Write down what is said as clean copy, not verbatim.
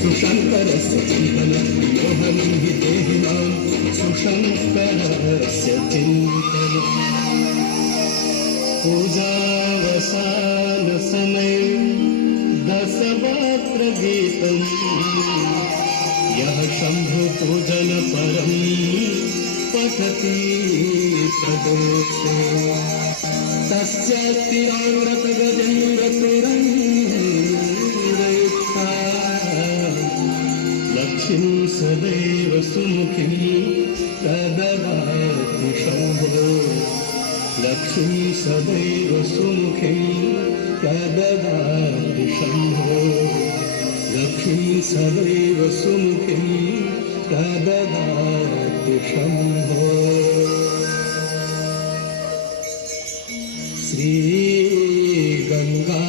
सुशङ्करस्य चिन्तनं मोहनं हि देहिनां सुशङ्करस्य चिन्तनम् पूजावसानसमये दशवक्त्रगीतम् यः शम्भुपूजनपरं पठति प्रदोषे तस्यास्ति आव्रतगजेन्द्रपुरैरेक्षा लक्ष्मीं सदैव सुमुखीं प्रददाति शम्भो लक्ष्मीं सदैव सुमुखीं प्रददाति शम्भो लक्ष्मीं सदैव सुमुखीं प्रददाति शम्भो श्री गंगा